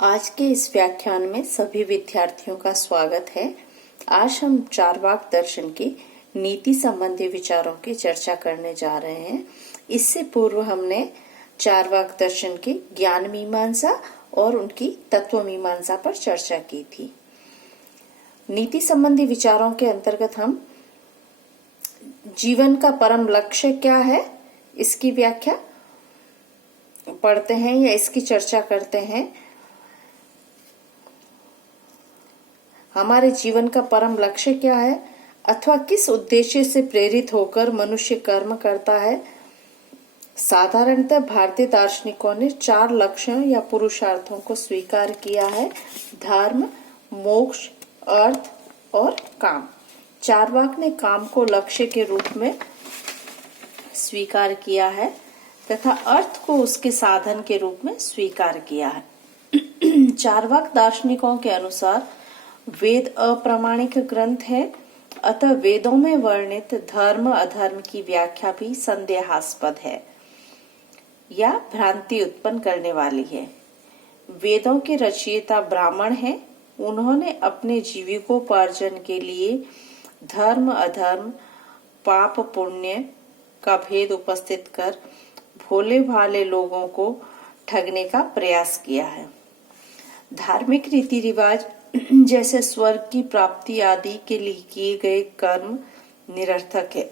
आज के इस व्याख्यान में सभी विद्यार्थियों का स्वागत है। आज हम चारवाक दर्शन की नीति संबंधी विचारों की चर्चा करने जा रहे हैं। इससे पूर्व हमने चारवाक दर्शन की ज्ञान मीमांसा और उनकी तत्व मीमांसा पर चर्चा की थी। नीति संबंधी विचारों के अंतर्गत हम जीवन का परम लक्ष्य क्या है, इसकी व्याख्या पढ़ते हैं या इसकी चर्चा करते हैं। हमारे जीवन का परम लक्ष्य क्या है अथवा किस उद्देश्य से प्रेरित होकर मनुष्य कर्म करता है। साधारणतः भारतीय दार्शनिकों ने 4 लक्ष्यों या पुरुषार्थों को स्वीकार किया है: धर्म, मोक्ष, अर्थ और काम। चारवाक ने काम को लक्ष्य के रूप में स्वीकार किया है तथा अर्थ को उसके साधन के रूप में स्वीकार किया है। चारवाक दार्शनिकों के अनुसार वेद अप्रामाणिक ग्रंथ है, अतः वेदों में वर्णित धर्म अधर्म की व्याख्या भी संदेहास्पद है या भ्रांति उत्पन्न करने वाली है। वेदों के रचयिता ब्राह्मण हैं। उन्होंने अपने जीविकोपार्जन के लिए धर्म अधर्म, पाप पुण्य का भेद उपस्थित कर भोले भाले लोगों को ठगने का प्रयास किया है। धार्मिक रीति रिवाज जैसे स्वर्ग की प्राप्ति आदि के लिए किए गए कर्म निरर्थक है।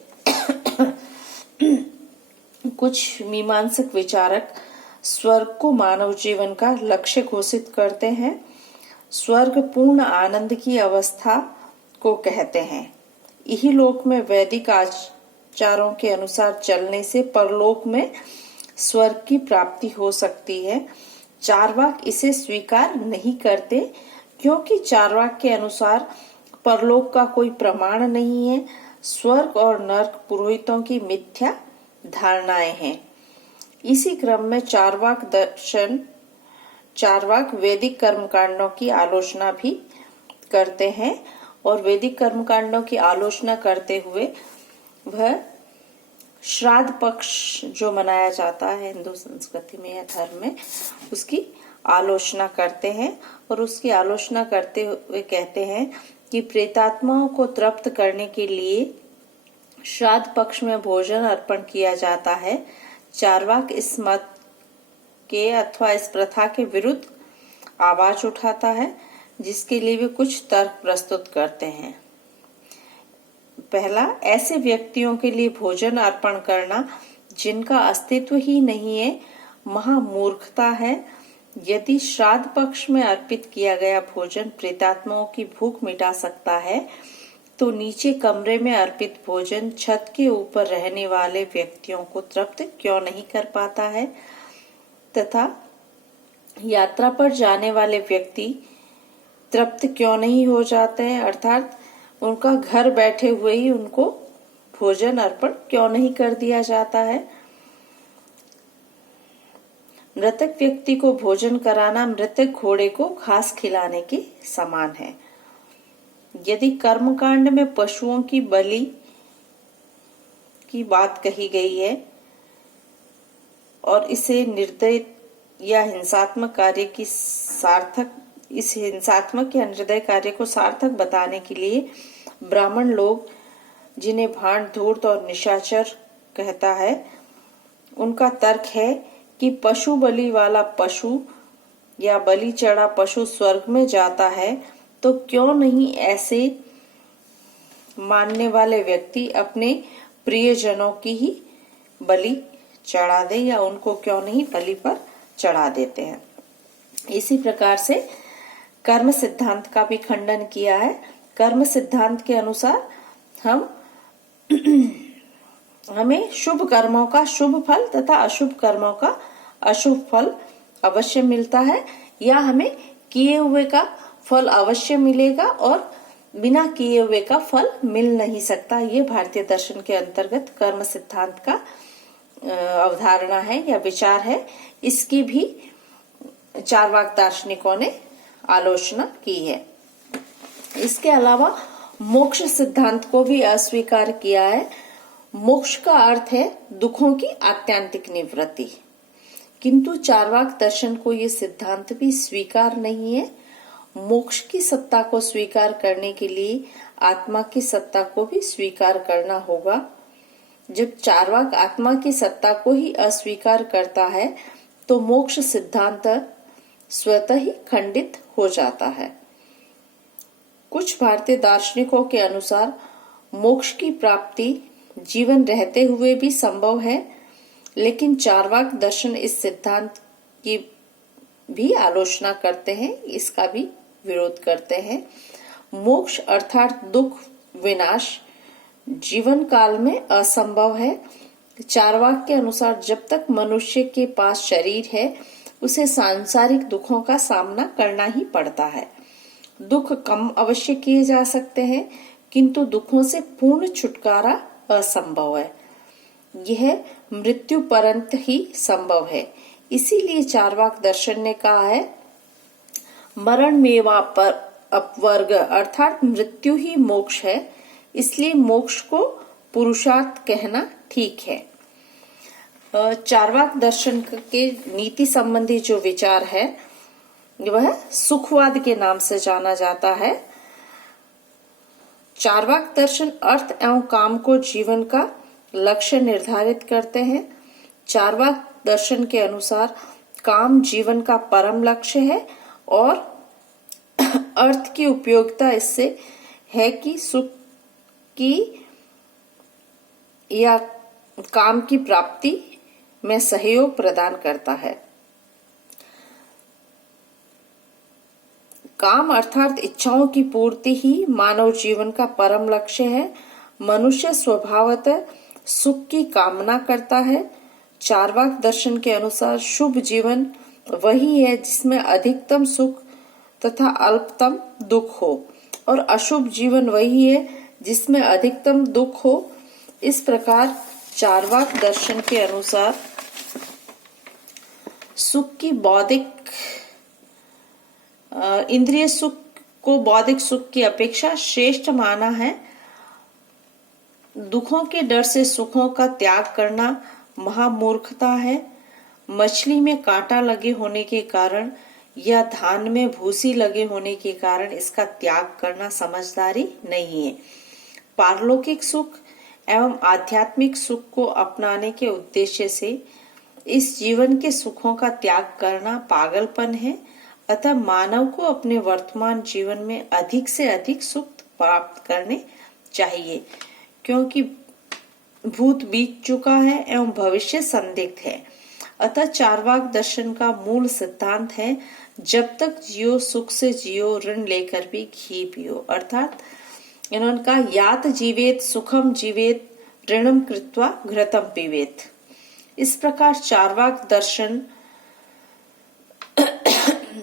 कुछ मीमांसक विचारक स्वर्ग को मानव जीवन का लक्ष्य घोषित करते हैं। स्वर्ग पूर्ण आनंद की अवस्था को कहते हैं। यही लोक में वैदिक आचारों के अनुसार चलने से परलोक में स्वर्ग की प्राप्ति हो सकती है। चारवाक इसे स्वीकार नहीं करते क्योंकि चारवाक के अनुसार परलोक का कोई प्रमाण नहीं है। स्वर्ग और नरक पुरोहितों की मिथ्या धारणाएं हैं। इसी क्रम में चारवाक वैदिक कर्मकांडों की आलोचना भी करते हैं और वैदिक कर्मकांडों की आलोचना करते हुए वह श्राद्ध पक्ष जो मनाया जाता है हिंदू संस्कृति में या धर्म में, उसकी आलोचना करते हैं और उसकी आलोचना करते हुए कहते हैं कि प्रेतात्माओं को तृप्त करने के लिए श्राद्ध पक्ष में भोजन अर्पण किया जाता है। चारवाक इस मत के अथवा इस प्रथा के विरुद्ध आवाज उठाता है, जिसके लिए वे कुछ तर्क प्रस्तुत करते हैं। पहला, ऐसे व्यक्तियों के लिए भोजन अर्पण करना जिनका अस्तित्व ही नहीं है महामूर्खता है। यदि श्राद्ध पक्ष में अर्पित किया गया भोजन प्रेतात्माओं की भूख मिटा सकता है तो नीचे कमरे में अर्पित भोजन छत के ऊपर रहने वाले व्यक्तियों को तृप्त क्यों नहीं कर पाता है, तथा यात्रा पर जाने वाले व्यक्ति तृप्त क्यों नहीं हो जाते हैं, अर्थात उनका घर बैठे हुए ही उनको भोजन अर्पण क्यों नहीं कर दिया जाता है। मृतक व्यक्ति को भोजन कराना मृतक घोड़े को घास खिलाने के समान है। यदि कर्मकांड में पशुओं की बलि की बात कही गई है और इसे निर्दय या हिंसात्मक कार्य की इस हिंसात्मक या निर्दय कार्य को सार्थक बताने के लिए ब्राह्मण लोग, जिन्हें भांड धूर्त और निशाचर कहता है, उनका तर्क है कि पशु बलि वाला पशु या बलि चढ़ा पशु स्वर्ग में जाता है, तो क्यों नहीं ऐसे मानने वाले व्यक्ति अपने प्रियजनों की ही बलि चढ़ा दे या उनको क्यों नहीं बलि पर चढ़ा देते हैं। इसी प्रकार से कर्म सिद्धांत का भी खंडन किया है। कर्म सिद्धांत के अनुसार हमें शुभ कर्मों का शुभ फल तथा अशुभ कर्मों का अशुभ फल अवश्य मिलता है, या हमें किए हुए का फल अवश्य मिलेगा और बिना किए हुए का फल मिल नहीं सकता। ये भारतीय दर्शन के अंतर्गत कर्म सिद्धांत का अवधारणा है या विचार है। इसकी भी चारवाक दार्शनिकों ने आलोचना की है। इसके अलावा मोक्ष सिद्धांत को भी अस्वीकार किया है। मोक्ष का अर्थ है दुखों की आत्यंतिक निवृत्ति। किंतु चार्वाक दर्शन को ये सिद्धांत भी स्वीकार नहीं है। मोक्ष की सत्ता को स्वीकार करने के लिए आत्मा की सत्ता को भी स्वीकार करना होगा। जब चार्वाक आत्मा की सत्ता को ही अस्वीकार करता है तो मोक्ष सिद्धांत स्वतः ही खंडित हो जाता है। कुछ भारतीय दार्शनिकों के अनुसार मोक्ष की प्राप्ति जीवन रहते हुए भी संभव है, लेकिन चार्वाक दर्शन इस सिद्धांत की भी आलोचना करते हैं, इसका भी विरोध करते हैं। मोक्ष अर्थात दुख विनाश जीवन काल में असंभव है। चार्वाक के अनुसार जब तक मनुष्य के पास शरीर है उसे सांसारिक दुखों का सामना करना ही पड़ता है। दुख कम अवश्य किए जा सकते हैं, किंतु दुखों से पूर्ण छुटकारा असंभव है। यह मृत्यु पर्यंत ही संभव है। इसीलिए चार्वाक दर्शन ने कहा है मरण मेवा पर अपवर्ग अर्थात मृत्यु ही मोक्ष है, इसलिए मोक्ष को पुरुषार्थ कहना ठीक है। चार्वाक दर्शन के नीति संबंधी जो विचार है वह सुखवाद के नाम से जाना जाता है। चार्वाक दर्शन अर्थ एवं काम को जीवन का लक्ष्य निर्धारित करते हैं। चार्वाक दर्शन के अनुसार काम जीवन का परम लक्ष्य है और अर्थ की उपयोगिता इससे है कि सुख की या काम की प्राप्ति में सहयोग प्रदान करता है। काम अर्थात इच्छाओं की पूर्ति ही मानव जीवन का परम लक्ष्य है। मनुष्य स्वभावतः सुख की कामना करता है। चार्वाक दर्शन के अनुसार शुभ जीवन वही है जिसमें अधिकतम सुख तथा अल्पतम दुख हो, और अशुभ जीवन वही है जिसमें अधिकतम दुख हो। इस प्रकार चार्वाक दर्शन के अनुसार सुख की बौद्धिक इंद्रिय सुख को बौद्धिक सुख की अपेक्षा श्रेष्ठ माना है। दुखों के डर से सुखों का त्याग करना महामूर्खता है। मछली में कांटा लगे होने के कारण या धान में भूसी लगे होने के कारण इसका त्याग करना समझदारी नहीं है। पारलौकिक सुख एवं आध्यात्मिक सुख को अपनाने के उद्देश्य से इस जीवन के सुखों का त्याग करना पागलपन है। अतः मानव को अपने वर्तमान जीवन में अधिक से अधिक सुख प्राप्त करने चाहिए, क्योंकि भूत बीत चुका है एवं भविष्य संदिग्ध है। अतः चार्वाक दर्शन का मूल सिद्धांत है जब तक जियो सुख से जियो, ऋण लेकर भी घी पियो। अर्थात इन्होंने कहा यात जीवेत सुखम जीवेत ऋणम कृत्वा घृतम पीवेत। इस प्रकार चार्वाक दर्शन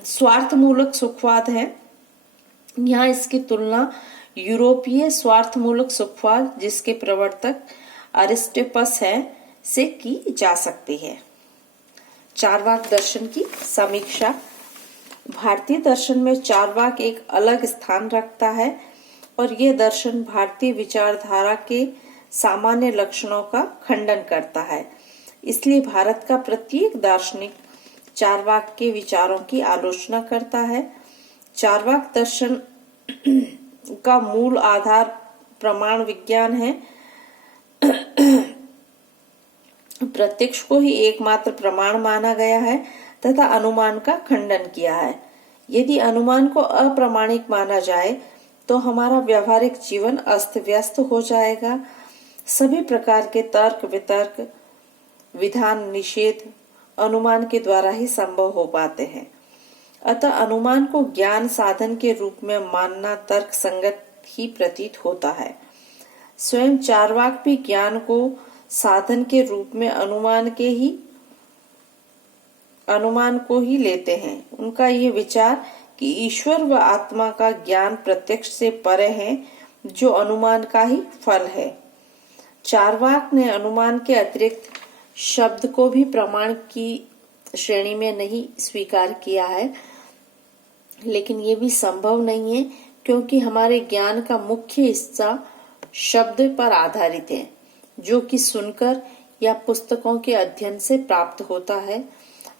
स्वार्थमूलक सुखवाद है। यहाँ इसकी तुलना यूरोपीय स्वार्थमूलक सुखवाद जिसके प्रवर्तक अरिस्टिपस है से की जा सकती है। चार्वाक दर्शन की समीक्षा। भारतीय दर्शन में चार्वाक एक अलग स्थान रखता है और यह दर्शन भारतीय विचारधारा के सामान्य लक्षणों का खंडन करता है। इसलिए भारत का प्रत्येक दार्शनिक चार्वाक के विचारों की आलोचना करता है। चार्वाक दर्शन का मूल आधार प्रमाण विज्ञान है। प्रत्यक्ष को ही एकमात्र प्रमाण माना गया है तथा अनुमान का खंडन किया है। यदि अनुमान को अप्रामाणिक माना जाए तो हमारा व्यवहारिक जीवन अस्त व्यस्त हो जाएगा। सभी प्रकार के तर्क वितर्क विधान निषेध अनुमान के द्वारा ही संभव हो पाते हैं। अतः अनुमान को ज्ञान साधन के रूप में मानना तर्क संगत ही प्रतीत होता है। स्वयं चार्वाक भी ज्ञान को साधन के रूप में अनुमान को ही लेते हैं। उनका ये विचार कि ईश्वर व आत्मा का ज्ञान प्रत्यक्ष से परे है, जो अनुमान का ही फल है। चार्वाक ने अनुमान के अतिरिक्त शब्द को भी प्रमाण की श्रेणी में नहीं स्वीकार किया है, लेकिन ये भी संभव नहीं है क्योंकि हमारे ज्ञान का मुख्य हिस्सा शब्द पर आधारित है, जो कि सुनकर या पुस्तकों के अध्ययन से प्राप्त होता है।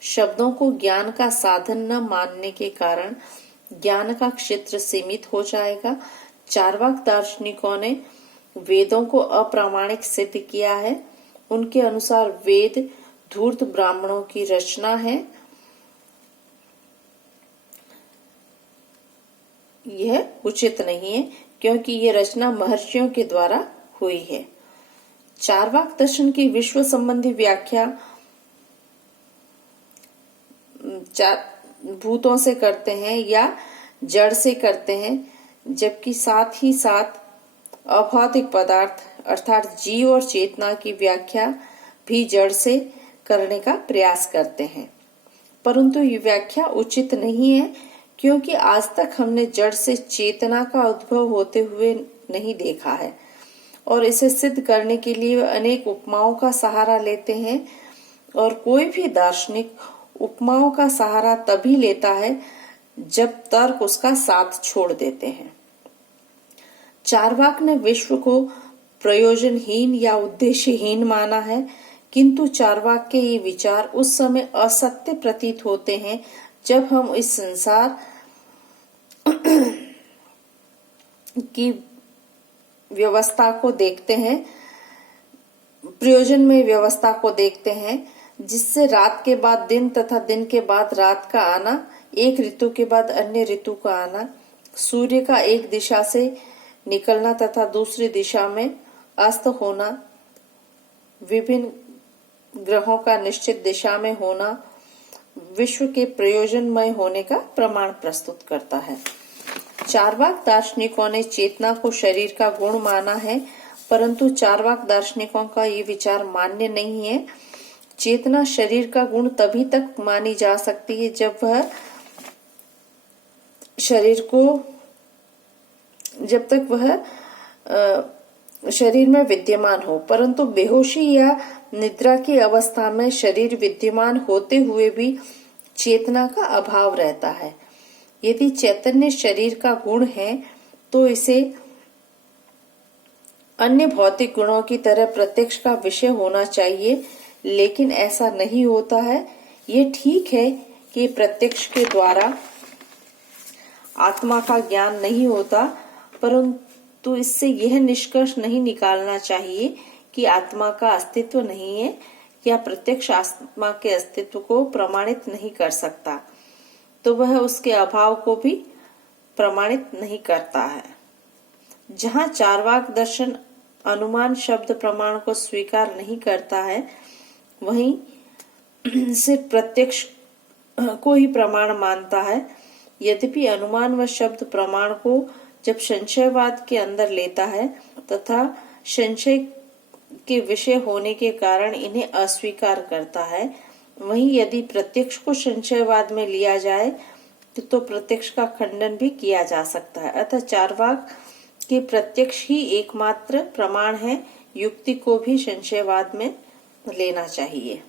शब्दों को ज्ञान का साधन न मानने के कारण ज्ञान का क्षेत्र सीमित हो जाएगा। चार्वाक दार्शनिकों ने वेदों को अप्रामाणिक सिद्ध किया है। उनके अनुसार वेद धूर्त ब्राह्मणों की रचना है। यह उचित नहीं है क्योंकि यह रचना महर्षियों के द्वारा हुई है। चार्वाक दर्शन की विश्व संबंधी व्याख्या भूतों से करते हैं या जड़ से करते हैं, जबकि साथ ही साथ अभौतिक पदार्थ अर्थात जीव और चेतना की व्याख्या भी जड़ से करने का प्रयास करते हैं। परंतु ये व्याख्या उचित नहीं है क्योंकि आज तक हमने जड़ से चेतना का उद्भव होते हुए नहीं देखा है और इसे सिद्ध करने के लिए वे अनेक उपमाओं का सहारा लेते हैं और कोई भी दार्शनिक उपमाओं का सहारा तभी लेता है जब तर्क उसका साथ छोड़ देते हैं। चार्वाक ने विश्व को प्रयोजनहीन या उद्देश्यहीन माना है, किंतु चार्वाक के ये विचार उस समय असत्य प्रतीत होते हैं जब हम इस संसार की व्यवस्था को देखते हैं, प्रयोजन में व्यवस्था को देखते हैं, जिससे रात के बाद दिन तथा दिन के बाद रात का आना, एक ऋतु के बाद अन्य ऋतु का आना, सूर्य का एक दिशा से निकलना तथा दूसरी दिशा में अस्त होना, विभिन्न ग्रहों का निश्चित दिशा में होना विश्व के प्रयोजनमय होने का प्रमाण प्रस्तुत करता है। चार्वाक दार्शनिकों ने चेतना को शरीर का गुण माना है, परंतु चार्वाक दार्शनिकों का ये विचार मान्य नहीं है। चेतना शरीर का गुण तभी तक मानी जा सकती है जब वह जब तक वह शरीर में विद्यमान हो, परंतु बेहोशी या निद्रा की अवस्था में शरीर विद्यमान होते हुए भी चेतना का अभाव रहता है। यदि चैतन्य शरीर का गुण है तो इसे अन्य भौतिक गुणों की तरह प्रत्यक्ष का विषय होना चाहिए, लेकिन ऐसा नहीं होता है। ये ठीक है कि प्रत्यक्ष के द्वारा आत्मा का ज्ञान नहीं होता, परंतु इससे यह निष्कर्ष नहीं निकालना चाहिए कि आत्मा का अस्तित्व नहीं है या प्रत्यक्ष आत्मा के अस्तित्व को प्रमाणित नहीं कर सकता, तो वह उसके अभाव को भी प्रमाणित नहीं करता है। जहाँ चार्वाक दर्शन अनुमान शब्द प्रमाण को स्वीकार नहीं करता है, वहीं सिर्फ प्रत्यक्ष को ही प्रमाण मानता है। यद्यपि अनुमान व शब्द प्रमाण को जब संशयवाद के अंदर लेता है तथा संशय के विषय होने के कारण इन्हें अस्वीकार करता है, वहीं यदि प्रत्यक्ष को संशयवाद में लिया जाए तो प्रत्यक्ष का खंडन भी किया जा सकता है। अतः चार्वाक के प्रत्यक्ष ही एकमात्र प्रमाण है। युक्ति को भी संशयवाद में लेना चाहिए।